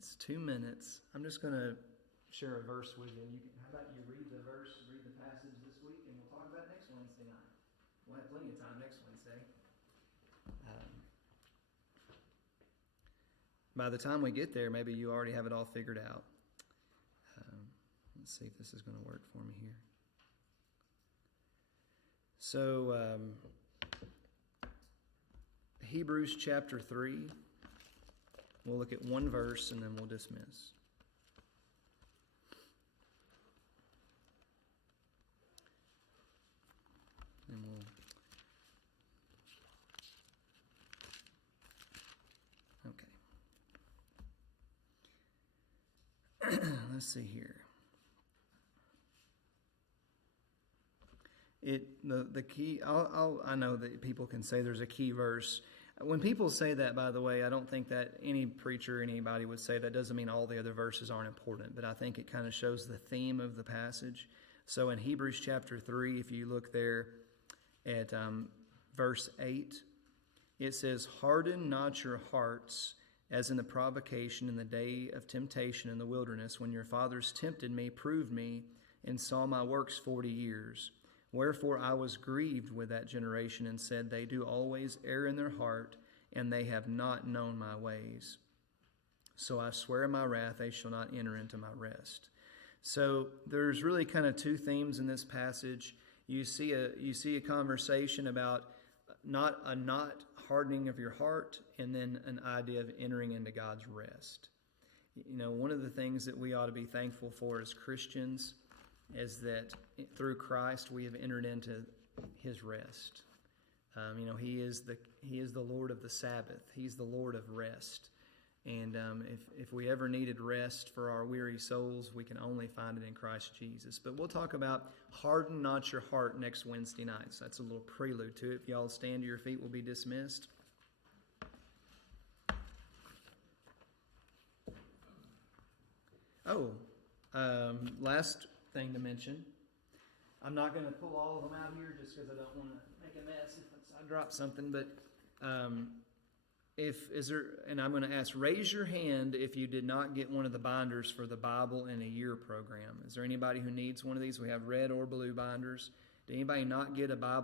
It's 2 minutes. I'm just going to share a verse with you. How about you read the passage this week, and we'll talk about it next Wednesday night. We'll have plenty of time next Wednesday. By the time we get there, maybe you already have it all figured out. Let's see if this is going to work for me here. So, Hebrews chapter 3. We'll look at one verse and then we'll dismiss. And okay. Let's see here. The key. I know that people can say there's a key verse. When people say that, by the way, I don't think that any preacher, anybody would say that. Doesn't mean all the other verses aren't important, but I think it kind of shows the theme of the passage. So in Hebrews chapter 3, if you look there at verse 8, it says, "Harden not your hearts, as in the provocation in the day of temptation in the wilderness, when your fathers tempted me, proved me, and saw my works 40 years. Wherefore I was grieved with that generation, and said, they do always err in their heart, and they have not known my ways. So I swear in my wrath, they shall not enter into my rest." So there's really kind of two themes in this passage. You see a conversation about not hardening of your heart, and then an idea of entering into God's rest. You know, one of the things that we ought to be thankful for as Christians is that through Christ we have entered into His rest. He is the Lord of the Sabbath. He's the Lord of rest. And if we ever needed rest for our weary souls, we can only find it in Christ Jesus. But we'll talk about harden not your heart next Wednesday night. So that's a little prelude to it. If y'all stand to your feet, we'll be dismissed. Last thing to mention. I'm not going to pull all of them out here just because I don't want to make a mess if I drop something. But and I'm going to ask, raise your hand if you did not get one of the binders for the Bible in a Year program. Is there anybody who needs one of these? We have red or blue binders. Did anybody not get a Bible